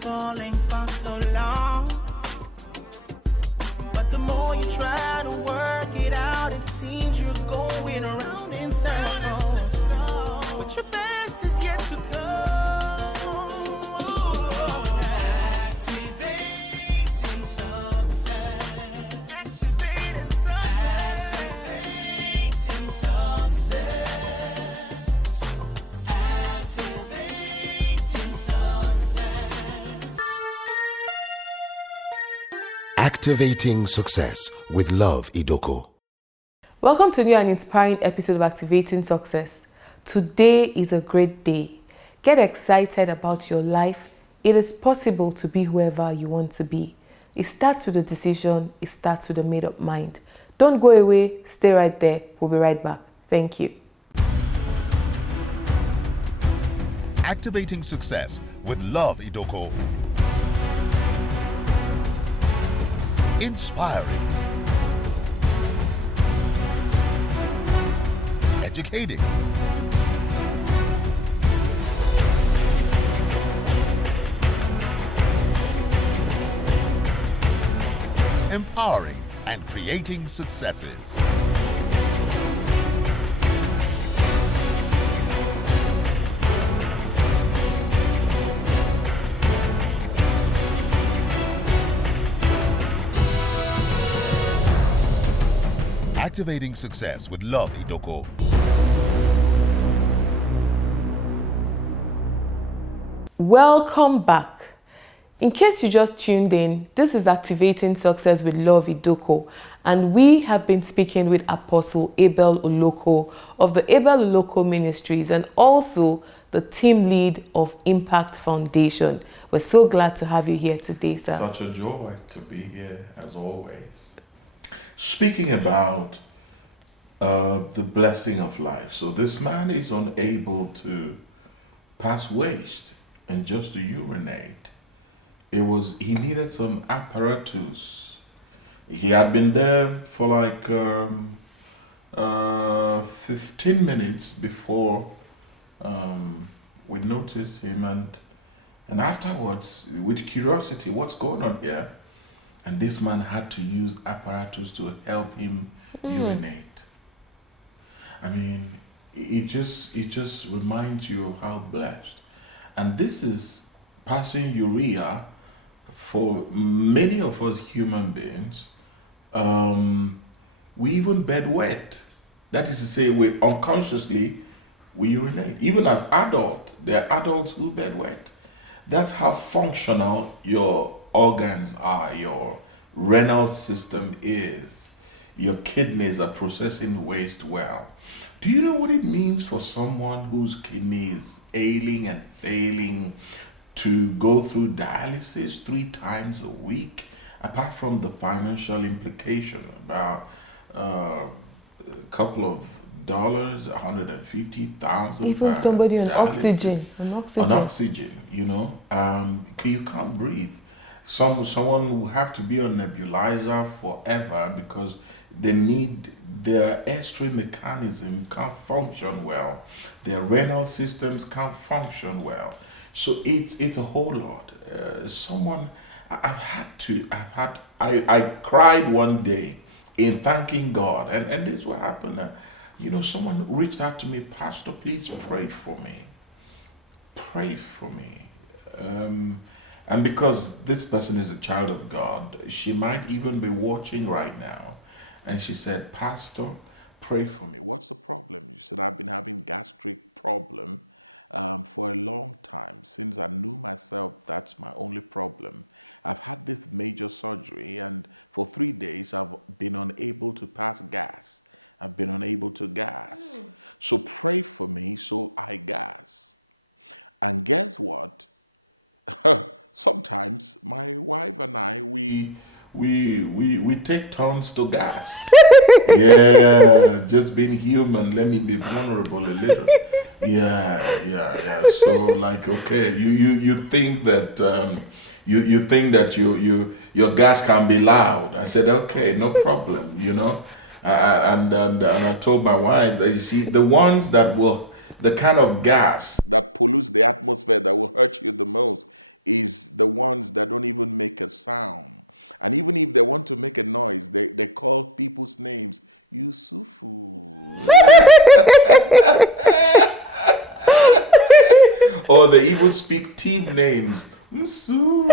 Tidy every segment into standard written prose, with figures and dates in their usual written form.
falling for so long. But the more you try to work it out, it seems you're going around in circles. But your best is yet to come. Activating success. Activating success. Activating success. Activating success. Activating Success with Love, Idoko. Welcome to a new and inspiring episode of Activating Success. Today is a great day. Get excited about your life. It is possible to be whoever you want to be. It starts with a decision. It starts with a made-up mind. Don't go away. Stay right there. We'll be right back. Thank you. Activating Success with Love, Idoko. Inspiring, educating, empowering, and creating successes. Activating Success with Love, Idoko. Welcome back. In case you just tuned in, this is Activating Success with Love Idoko, and we have been speaking with Apostle Abel Uloko of the Abel Uloko Ministries and also the team lead of Impact Foundation. We're so glad to have you here today, sir. Such a joy to be here as always. Speaking about the blessing of life. So this man is unable to pass waste and just to urinate. He needed some apparatus. He had been there for like 15 minutes before we noticed him, and afterwards, with curiosity, what's going on here? And this man had to use apparatus to help him urinate. I mean, it just reminds you of how blessed. And this is passing urea for many of us human beings. We even bed wet. That is to say, we unconsciously we urinate. Even as adults, there are adults who bed wet. That's how functional your organs are, your renal system is. Your kidneys are processing waste well. Do you know what it means for someone whose kidney is ailing and failing to go through dialysis 3 times a week? Apart from the financial implication, about a couple of dollars, 150,000. Even somebody on dialysis. oxygen, you know, you can't breathe. Someone will have to be on nebulizer forever because their airstream mechanism can't function well. Their renal systems can't function well. So it's a whole lot. I cried one day in thanking God, and this is what happened. Someone reached out to me, Pastor, please pray for me. Pray for me. And because this person is a child of God, she might even be watching right now. And she said, Pastor, pray for me. We take turns to gas. Yeah, just being human. Let me be vulnerable a little. Yeah. So like, okay, you think that you think that your gas can be loud. I said, okay, no problem. And I told my wife that, you see, the kind of gas Or they even speak team names. Msu.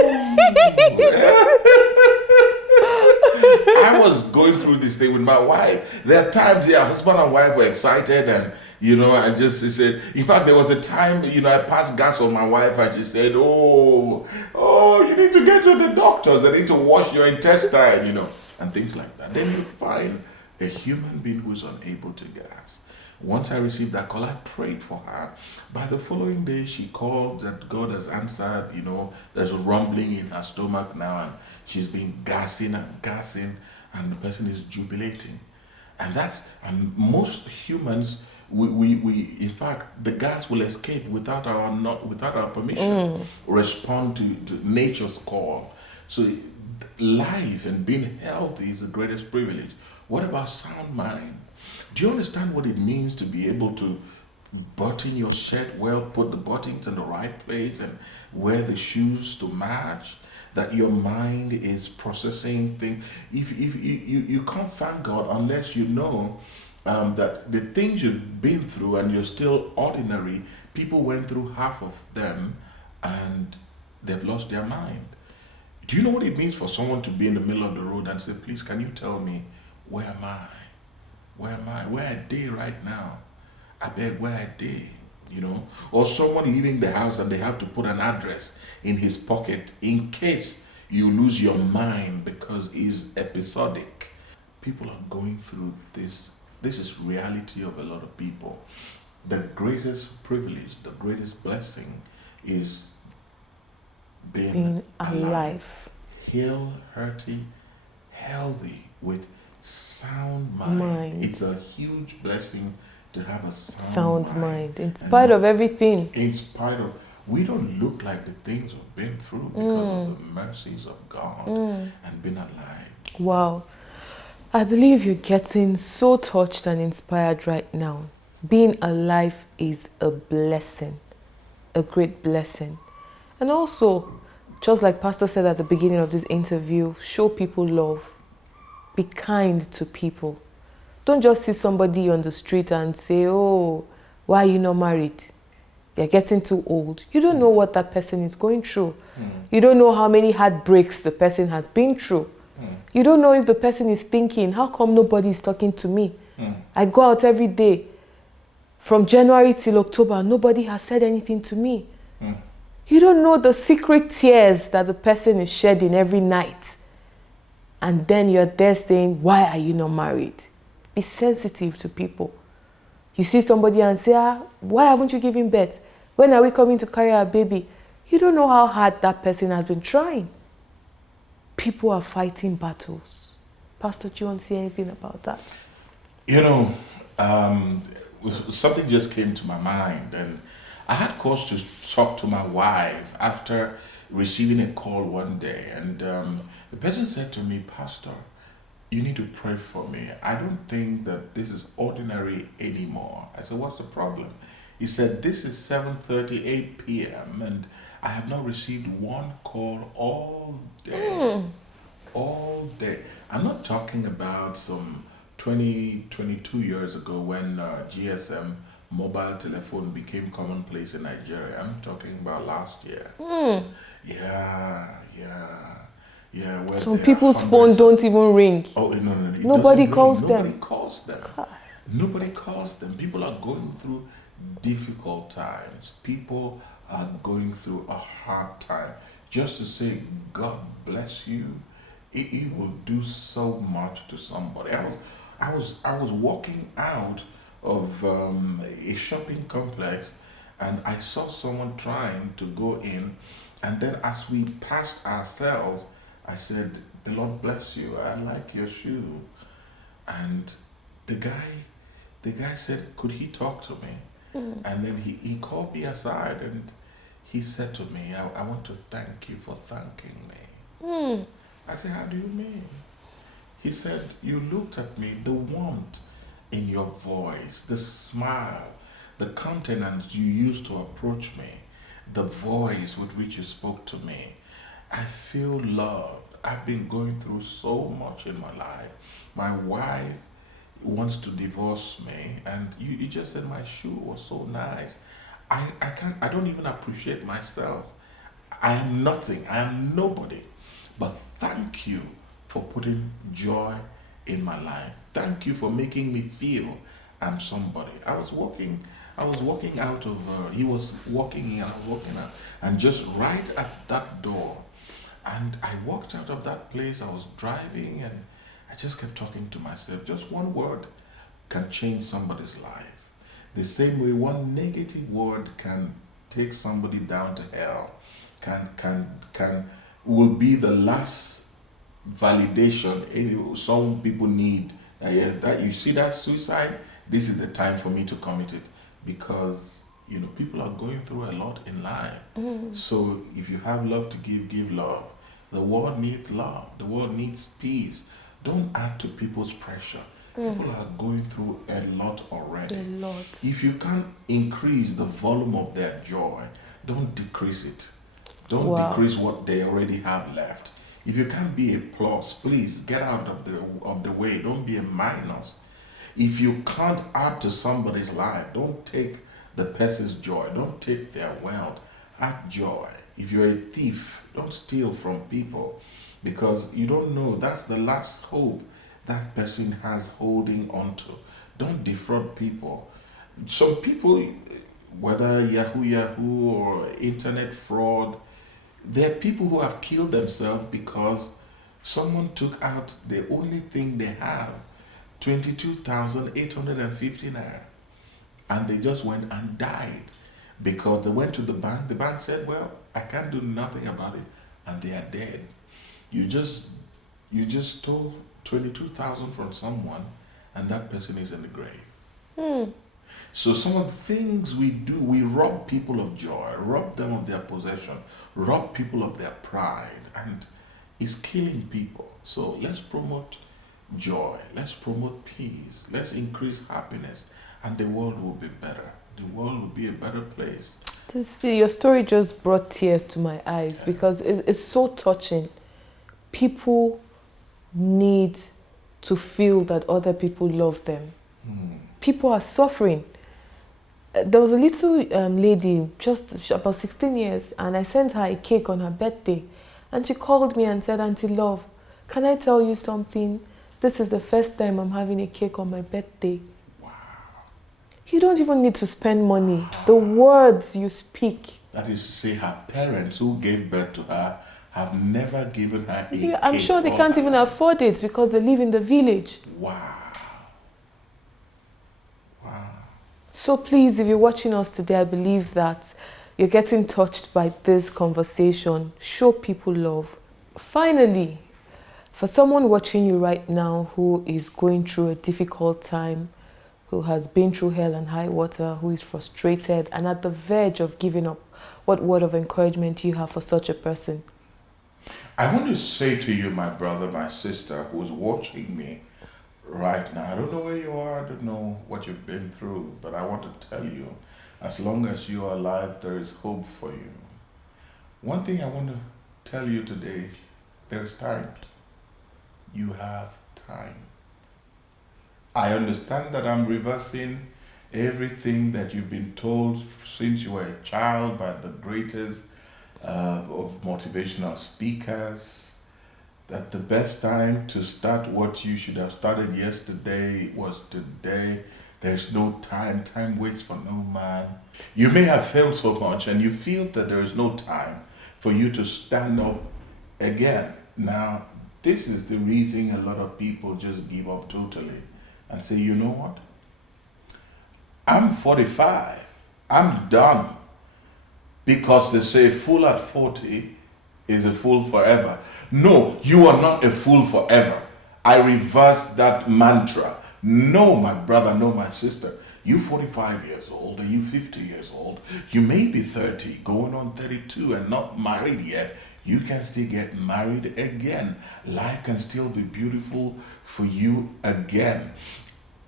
I was going through this thing with my wife. There are times, yeah, husband and wife were excited, and I just said. In fact, there was a time, I passed gas on my wife, and she said, "Oh, you need to get to the doctors. They need to wash your intestine, and things like that." Then you find a human being who's unable to gas. Once I received that call, I prayed for her. By the following day, she called that God has answered. There's a rumbling in her stomach now, and she's been gassing and gassing, and the person is jubilating. And most humans, we in fact, the gas will escape without our permission, respond to nature's call. So life and being healthy is the greatest privilege. What about sound mind? Do you understand what it means to be able to button your shirt well, put the buttons in the right place, and wear the shoes to match? That your mind is processing things. If you can't thank God unless you know that the things you've been through and you're still ordinary. People went through half of them and they've lost their mind. Do you know what it means for someone to be in the middle of the road and say, "Please, can you tell me, where am I? Where am I? Where are they right now? I beg, where are they?" Or someone leaving the house and they have to put an address in his pocket in case you lose your mind because it's episodic. People are going through this. This is reality of a lot of people. The greatest privilege, the greatest blessing is being alive. Heal, healthy, with sound mind. It's a huge blessing to have a sound mind. In spite of everything. In spite of, we don't look like the things we've been through because of the mercies of God and being alive. Wow. I believe you're getting so touched and inspired right now. Being alive is a blessing, a great blessing. And also, just like Pastor said at the beginning of this interview, show people love. Be kind to people. Don't just see somebody on the street and say, "Oh, why are you not married? You're getting too old." You don't know what that person is going through. You don't know how many heartbreaks the person has been through. You don't know if the person is thinking, "How come nobody is talking to me? I go out every day. From January till October, nobody has said anything to me." You don't know the secret tears that the person is shedding every night. And then you're there saying, "Why are you not married?" Be sensitive to people. You see somebody and say, "Why haven't you given birth? When are we coming to carry our baby?" You don't know how hard that person has been trying. People are fighting battles. Pastor, do you want to say anything about that? Something just came to my mind, and I had cause to talk to my wife after receiving a call one day, and the person said to me, "Pastor, you need to pray for me. I don't think that this is ordinary anymore." I said, "What's the problem?" He said, "This is 7:38 p.m. and I have not received one call all day." All day. I'm not talking about some 22 years ago when GSM mobile telephone became commonplace in Nigeria. I'm talking about last year. Yeah. Some people's phones don't even ring. Oh, no. Nobody calls them. Nobody calls them. Nobody calls them. People are going through difficult times. People are going through a hard time. Just to say, "God bless you," it will do so much to somebody. I was walking out of a shopping complex, and I saw someone trying to go in, and then as we passed ourselves, I said, "The Lord bless you. I like your shoe." And the guy said, "Could he talk to me?" And then he called me aside and he said to me, I want to thank you for thanking me." I said, "How do you mean?" He said, "You looked at me, the warmth in your voice, the smile, the countenance you used to approach me, the voice with which you spoke to me. I feel loved. I've been going through so much in my life. My wife wants to divorce me, and you just said my shoe was so nice. I don't even appreciate myself. I am nothing. I am nobody. But thank you for putting joy in my life. Thank you for making me feel I'm somebody. I was walking out of, he was walking in, I was walking out. And just right at that door, and I walked out of that place, I was driving, and I just kept talking to myself. Just one word can change somebody's life. The same way one negative word can take somebody down to hell, will be the last validation some people need. Yeah, that you see that suicide, this is the time for me to commit it, because people are going through a lot in life. So if you have love to give love. The world needs love. The world needs peace. Don't add to people's pressure. People are going through a lot already. A lot. If you can't increase the volume of their joy, don't decrease it. Don't decrease what they already have left. If you can't be a plus, please get out of the way. Don't be a minus. If you can't add to somebody's life, don't take the person's joy. Don't take their wealth. Add joy. If you're a thief, don't steal from people, because you don't know, that's the last hope that person has holding on to. Don't defraud people. Some people, whether Yahoo or internet fraud, there are people who have killed themselves because someone took out the only thing they have, 22,850 naira, and they just went and died because they went to the bank. The bank said, well, I can't do nothing about it, and they are dead. You just stole 22,000 from someone, and that person is in the grave. So some of the things we do, we rob people of joy, rob them of their possession, rob people of their pride, and it's killing people. So let's promote joy, let's promote peace, let's increase happiness, and the world will be better. The world will be a better place. Your story just brought tears to my eyes, because it's so touching. People need to feel that other people love them. People are suffering. There was a little lady, just about 16 years, and I sent her a cake on her birthday. And she called me and said, Auntie Love, can I tell you something? This is the first time I'm having a cake on my birthday. Wow. You don't even need to spend money. The words you speak. That is to say, her parents who gave birth to her have never given her a cake. I'm sure they can't even afford it because they live in the village. Wow. Wow. So please, if you're watching us today, I believe that you're getting touched by this conversation. Show people love. Finally, for someone watching you right now who is going through a difficult time, who has been through hell and high water, who is frustrated and at the verge of giving up, what word of encouragement do you have for such a person? I want to say to you, my brother, my sister, who's watching me right now, I don't know where you are, I don't know what you've been through, but I want to tell you, as long as you are alive, there is hope for you. One thing I want to tell you today is there's time. You have time. I understand that I'm reversing everything that you've been told since you were a child by the greatest of motivational speakers, that the best time to start what you should have started yesterday was today. There's no time. Time waits for no man. You may have failed so much and you feel that there is no time for you to stand up again. Now, this is the reason a lot of people just give up totally and say, you know what? I'm 45. I'm done. Because they say fool at 40 is a fool forever. No, you are not a fool forever. I reverse that mantra. No, my brother, no, my sister. You 45 years old, and you 50 years old. You may be 30, going on 32 and not married yet. You can still get married again. Life can still be beautiful for you again.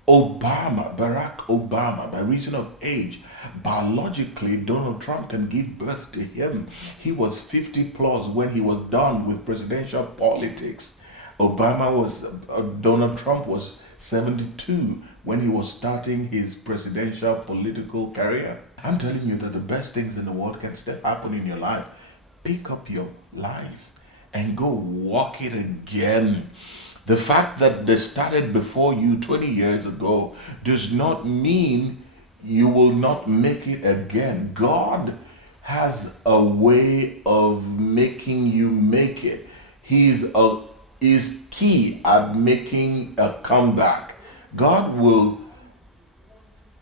Barack Obama, by reason of age, biologically, Donald Trump can give birth to him. He was 50 plus when he was done with presidential politics. Donald Trump was 72 when he was starting his presidential political career. I'm telling you that the best things in the world can still happen in your life. Pick up your life and go walk it again. The fact that they started before you 20 years ago does not mean you will not make it again. God has a way of making you make it. Is key at making a comeback. God will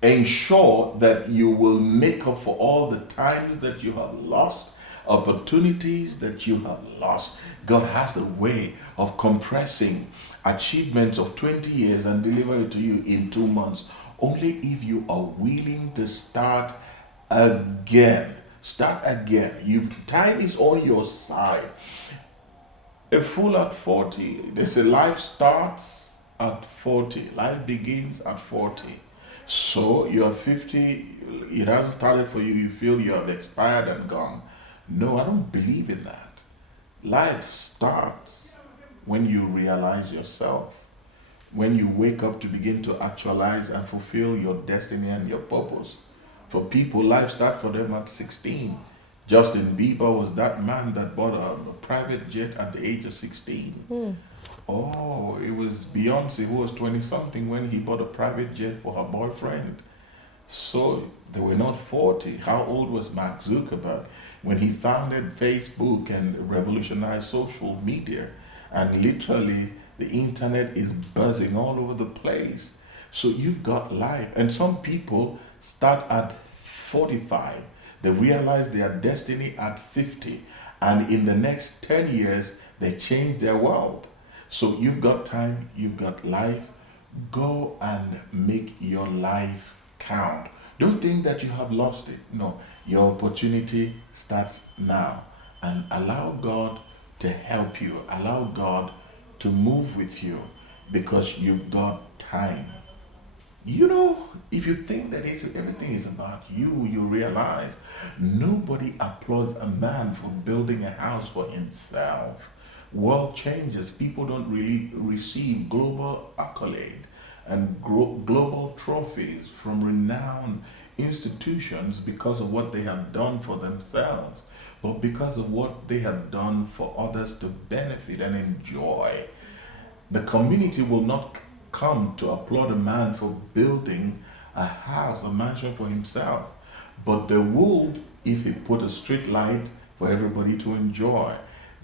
ensure that you will make up for all the times that you have lost, opportunities that you have lost. God has a way of compressing achievements of 20 years and deliver it to you in 2 months, only if you are willing to start again. Start again. Time is on your side. A fool at 40, they say life starts at 40. Life begins at 40. So you're 50, it hasn't started for you, you feel you have expired and gone. No, I don't believe in that. Life starts when you realize yourself, when you wake up to begin to actualize and fulfill your destiny and your purpose. For people, life starts for them at 16. Justin Bieber was that man that bought a private jet at the age of 16. Oh, it was Beyonce who was 20 something when he bought a private jet for her boyfriend. So they were not 40. How old was Mark Zuckerberg when he founded Facebook and revolutionized social media? And literally the internet is buzzing all over the place. So you've got life. And some people start at 45. They realize their destiny at 50. And in the next 10 years, they change their world. So you've got time, you've got life. Go and make your life count. Don't think that you have lost it. No, your opportunity starts now. And allow God to help you. Allow God to move with you because you've got time. You know, if you think that everything is about you, you realize nobody applauds a man for building a house for himself. World changes. People don't really receive global accolade and global trophies from renowned institutions because of what they have done for themselves, but because of what they have done for others to benefit and enjoy. The community will not come to applaud a man for building a house, a mansion for himself, but they would if he put a street light for everybody to enjoy.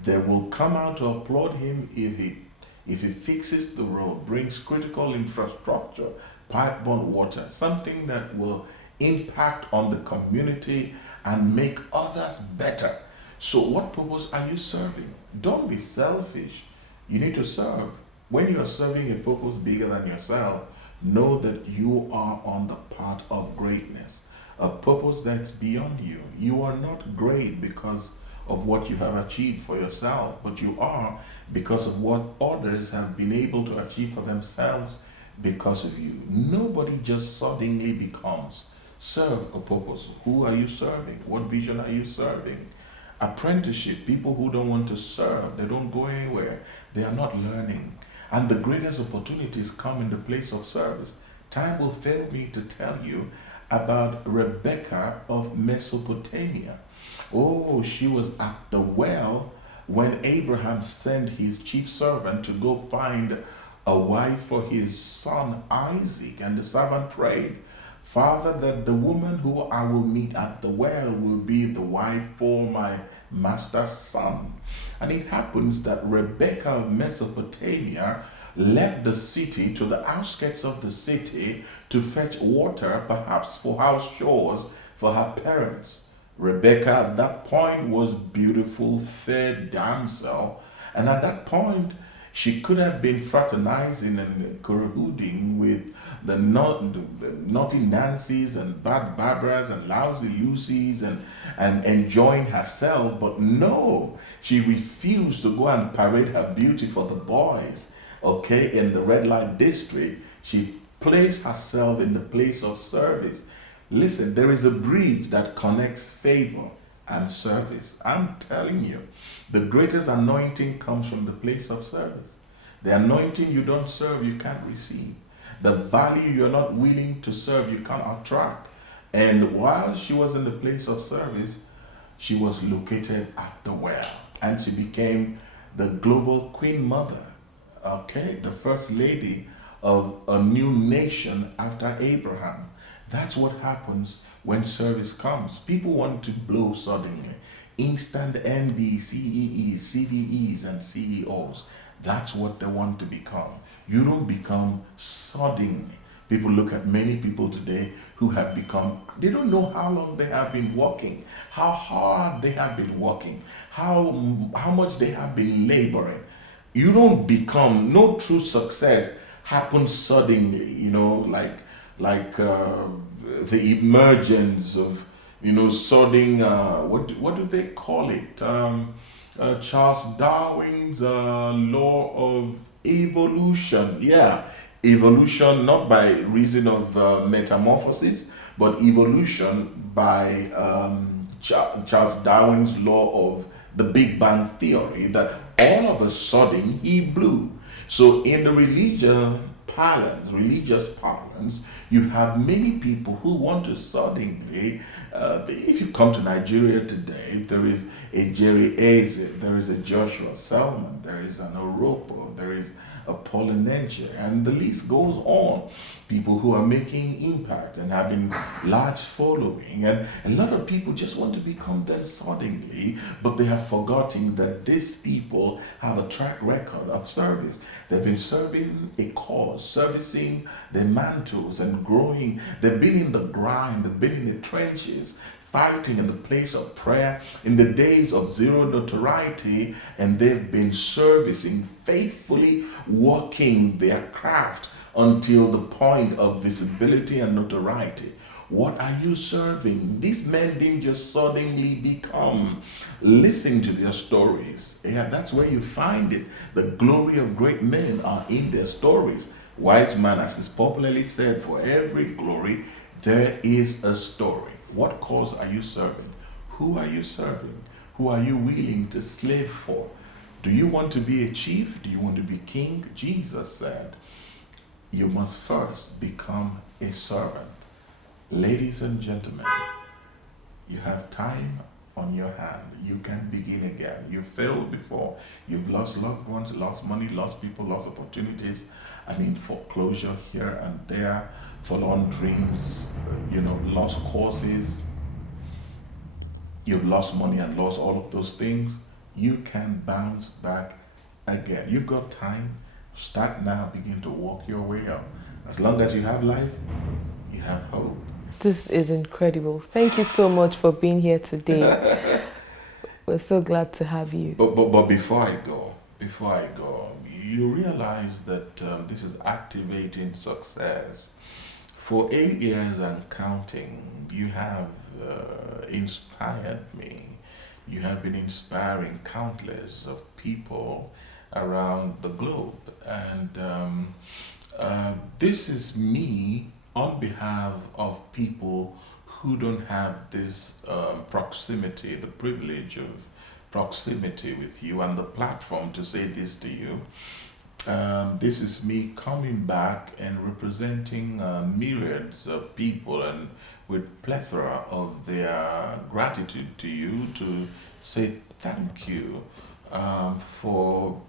They will come out to applaud him if he fixes the road, brings critical infrastructure, pipe-borne water, something that will impact on the community and make others better. So what purpose are you serving? Don't be selfish. You need to serve. When you are serving a purpose bigger than yourself, know that you are on the path of greatness, a purpose that's beyond you. You are not great because of what you have achieved for yourself, but you are because of what others have been able to achieve for themselves because of you. Nobody just suddenly becomes. Serve a purpose. Who are you serving? What vision are you serving? Apprenticeship, people who don't want to serve, they don't go anywhere. They are not learning. And the greatest opportunities come in the place of service. Time will fail me to tell you about Rebecca of Mesopotamia. Oh, she was at the well when Abraham sent his chief servant to go find a wife for his son Isaac. And the servant prayed, Father, that the woman who I will meet at the well will be the wife for my master's son. And it happens that Rebecca of Mesopotamia left the city to the outskirts of the city to fetch water, perhaps for house chores for her parents. Rebecca at that point was beautiful, fair damsel, and at that point she could have been fraternizing and carooding with the naughty Nancy's and bad Barbaras and lousy Lucy's and enjoying herself, but no, she refused to go and parade her beauty for the boys. Okay, in the red light district, she placed herself in the place of service. Listen, there is a bridge that connects favor and service. I'm telling you, the greatest anointing comes from the place of service. The anointing you don't serve, you can't receive. The value you're not willing to serve, you can't attract. And while she was in the place of service, she was located at the well, and she became the global queen mother, okay, the first lady of a new nation after Abraham. That's what happens when service comes. People want to blow suddenly. Instant MD, CEEs, CVEs, and CEOs. That's what they want to become. You don't become suddenly. People look at many people today who have become, they don't know how long they have been working, how hard they have been working, how much they have been laboring. You don't become, no true success happens suddenly, like the emergence of, sudden, what do they call it? Charles Darwin's law of evolution. Yeah, evolution not by reason of metamorphosis, but evolution by Charles Darwin's law of the Big Bang theory, that all of a sudden he blew. So in the religious parlance, you have many people who want to suddenly, if you come to Nigeria today, there is a Jerry Eze, there is a Joshua Selman, there is an Uloko, there is a Polynesia, and the list goes on. People who are making impact and having large following, and a lot of people just want to become them suddenly, but they have forgotten that these people have a track record of service. They've been serving a cause, servicing their mantles and growing. They've been in the grind, they've been in the trenches, fighting in the place of prayer in the days of zero notoriety, and they've been servicing faithfully, working their craft until the point of visibility and notoriety. What are you serving? These men didn't just suddenly become. Listen to their stories. Yeah, that's where you find it. The glory of great men are in their stories. Wise man, as is popularly said, for every glory, there is a story. What cause are you serving? Who are you serving? Who are you willing to slave for? Do you want to be a chief? Do you want to be king? Jesus said, you must first become a servant. Ladies and gentlemen, you have time on your hand. You can begin again. You failed before. You've lost loved ones, lost money, lost people, lost opportunities. I mean, foreclosure here and there, forlorn dreams, lost causes. You've lost money and lost all of those things. You can bounce back again. You've got time. Start now. Begin to walk your way up. As long as you have life, you have hope. This is incredible. Thank you so much for being here today. We're so glad to have you. But before I go, you realize that this is activating success. For 8 years and counting, you have inspired me. You have been inspiring countless of people around the globe. And this is me on behalf of people who don't have this proximity, the privilege of proximity with you and the platform to say this to you. This is me coming back and representing myriads of people, and with plethora of their gratitude to you, to say thank you for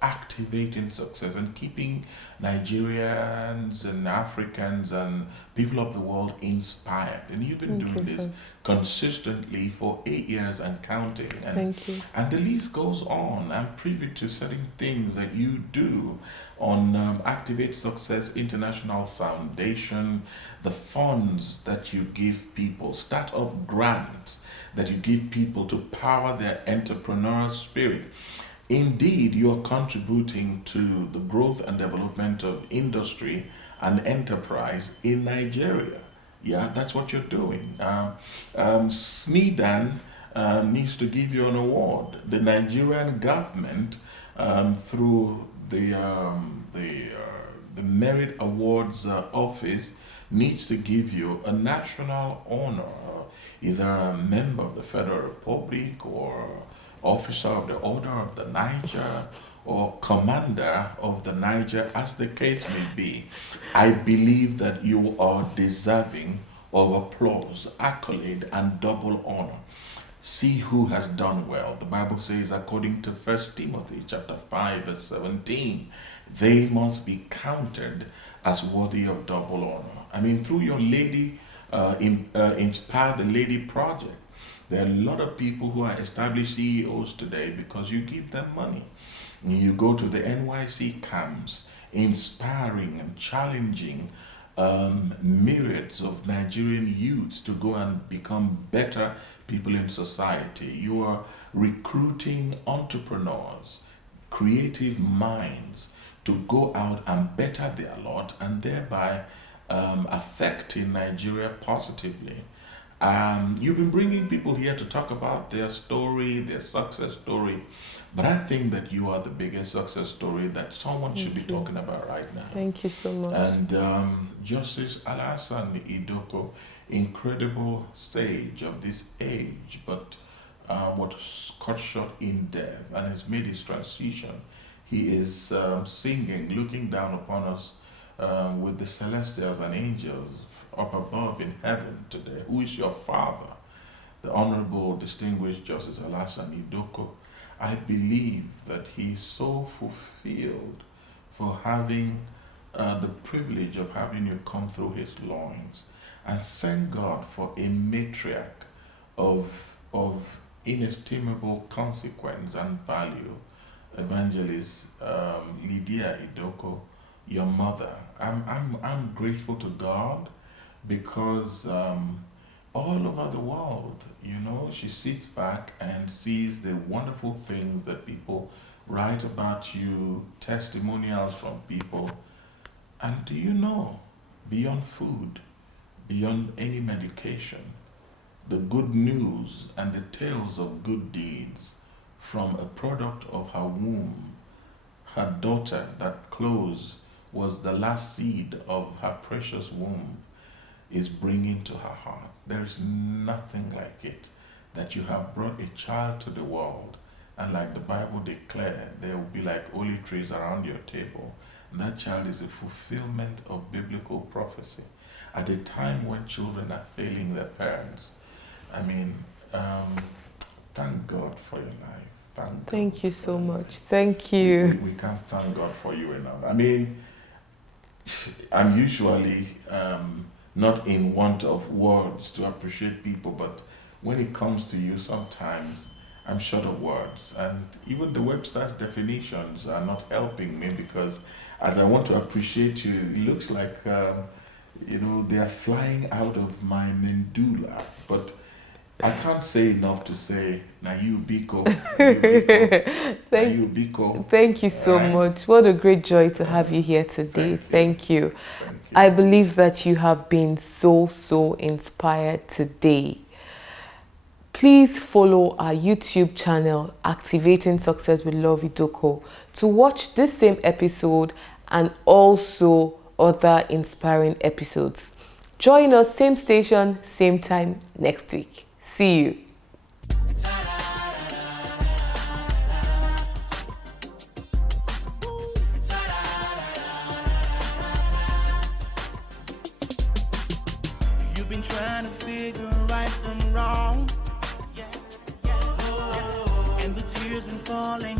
activating success and keeping Nigerians and Africans and people of the world inspired. And you've been doing this consistently for 8 years and counting. And, thank you. And the list goes on. I'm privy to certain things that you do on Activate Success International Foundation, the funds that you give people, startup grants that you give people to power their entrepreneurial spirit. Indeed, you are contributing to the growth and development of industry and enterprise in Nigeria. Yeah, that's what you're doing. SMEDAN needs to give you an award. The Nigerian government, through the Merit Awards Office, needs to give you a national honor, either a member of the Federal Republic or officer of the Order of the Niger, or commander of the Niger, as the case may be, I believe that you are deserving of applause, accolade, and double honor. See who has done well. The Bible says, according to 1 Timothy chapter 5, verse 17, they must be counted as worthy of double honor. I mean, through your lady, Inspire the Lady project, there are a lot of people who are established CEOs today because you give them money. You go to the NYC camps, inspiring and challenging myriads of Nigerian youths to go and become better people in society. You are recruiting entrepreneurs, creative minds to go out and better their lot, and thereby affecting Nigeria positively. You've been bringing people here to talk about their story, their success story, but I think that you are the biggest success story that someone should be talking about right now. Thank you so much. And Justice Alassane Idoko, incredible sage of this age, but was cut short in death and has made his transition. He is singing, looking down upon us with the celestials and angels up above in heaven today. Who is your father? The Honorable Distinguished Justice Alassane Idoko. I believe that he is so fulfilled for having the privilege of having you come through his loins. And thank God for a matriarch of inestimable consequence and value, Evangelist Lydia Idoko, your mother. I'm grateful to God because all over the world, you know, she sits back and sees the wonderful things that people write about you, testimonials from people. And do you know, beyond food, beyond any medication, the good news and the tales of good deeds from a product of her womb, her daughter that closed was the last seed of her precious womb, is bringing to her heart. There is nothing like it, that you have brought a child to the world, and like the Bible declared, there will be like olive trees around your table. And that child is a fulfillment of biblical prophecy. At a time when children are failing their parents. I mean, thank God for your life. Thank you so much. Thank you. We can't thank God for you enough. I mean, I'm usually not in want of words to appreciate people, but when it comes to you, sometimes I'm short of words. And even the Webster's definitions are not helping me, because as I want to appreciate you, it looks like, you know, they are flying out of my medulla. But I can't say enough to say, now you Biko. Thank you so much. What a great joy to have you here today. Thank you. I believe that you have been so inspired today. Please follow our YouTube channel, Activating Success with Love Idoko, to watch this same episode and also other inspiring episodes. Join us, same station, same time next week. See you. You've been trying to figure right from wrong, and the tears been falling